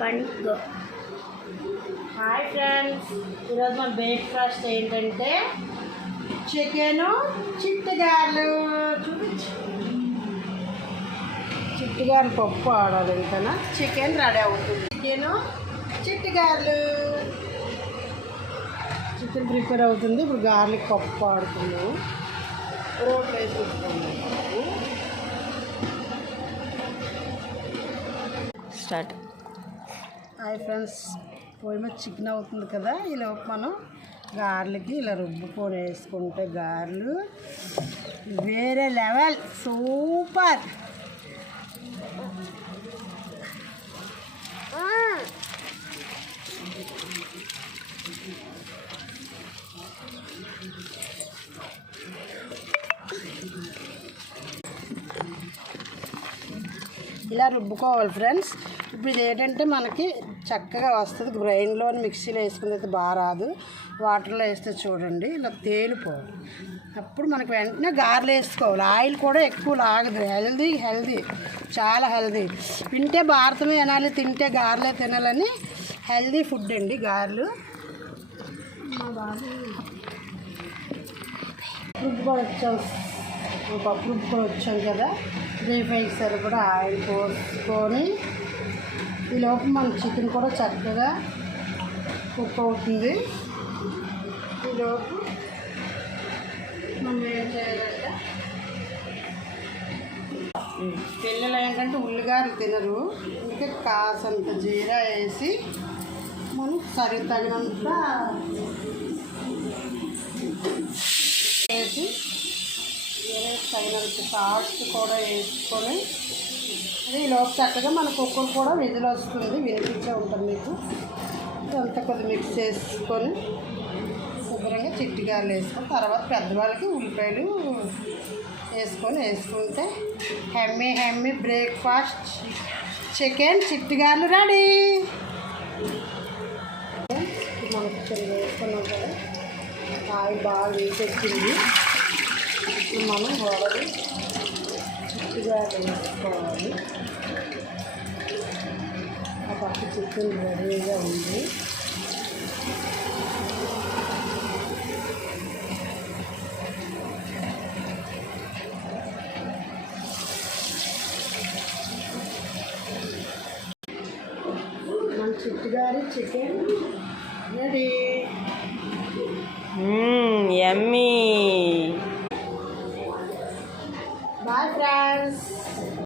1 go. Hi friends, ఈరోజు మన breakfast ఏంటంటే చికెను చిట్టుగారెలు. చూపించు, చిట్టుగారెలు పప్పు ఆడాలి ఇంకా చికెన్ రెడీ అవుతుంది. చికెను చిట్టుగారెలు, చికెన్ ప్రిపేర్ అవుతుంది. ఇప్పుడు గార్లిక్ పప్పు ఆడుతున్నాము. రోట్లో వేసి పెట్టుకున్నాము. స్టార్ట్. హాయ్ ఫ్రెండ్స్, పొయ్యి మీద చికెన్ అవుతుంది కదా, ఈలోపు మనం గారెలకి ఇలా రుబ్బుకొని వేసుకుంటే గారెలు వేరే లెవెల్, సూపర్. ఇలా రుబ్బుకోవాలి ఫ్రెండ్స్. ఇప్పుడు ఇది ఏంటంటే మనకి చక్కగా వస్తుంది. బ్రెయిన్లోని మిక్సీలో వేసుకుని అయితే బాగా రాదు. వాటర్లో వేస్తే చూడండి ఇలా తేలిపోవాలి. అప్పుడు మనకి వెంటనే గారెలు వేసుకోవాలి. ఆయిల్ కూడా ఎక్కువ లాగదు. హెల్దీ, చాలా హెల్దీ. తింటే భారతమే తినాలి, తింటే గారెలే తినాలని హెల్దీ ఫుడ్ అండి గారెలు. రుబ్బుకొని వచ్చాం, పప్పు రుబ్బుకొని వచ్చాం కదా, రీఫైకి సరిపడా ఆయిల్ పోసుకొని ఈలోపు మన చికెన్ కూడా చక్కగా కుక్ అవుతుంది. ఈలోపు మనం ఏం చేయాలంటే, పిల్లలు ఏంటంటే ఉల్లిగాయలు తినరు, ఇంకా కాసంత జీరా వేసి మనం తగినంత వేసి తగినంత సాల్ట్ కూడా వేసుకొని అది లోపు చక్కగా మన కుక్కర్ కూడా విజిల్ వస్తుంది, వినిపించే ఉంటుంది మీకు. ఇదంతా కొద్దిగా మిక్స్ చేసుకొని శుభ్రంగా చిట్టుగాయలు వేసుకొని తర్వాత పెద్దవాళ్ళకి ఉల్లిపాయలు వేసుకుంటే హెమ్మీ బ్రేక్ఫాస్ట్ చికెన్ చిట్టుగాయలు రెడీ. మనకు వేసుకున్నాం కదా, ఆయిల్ బాగా వేసొచ్చింది. మనం వడలు చిట్టుగాయలు వేసుకోవాలి. ఆ పప్పు చికెన్ రెడీగా ఉంది. మన చిట్టుగారి చికెన్ రెడీ. యమ్మీ. Bye friends.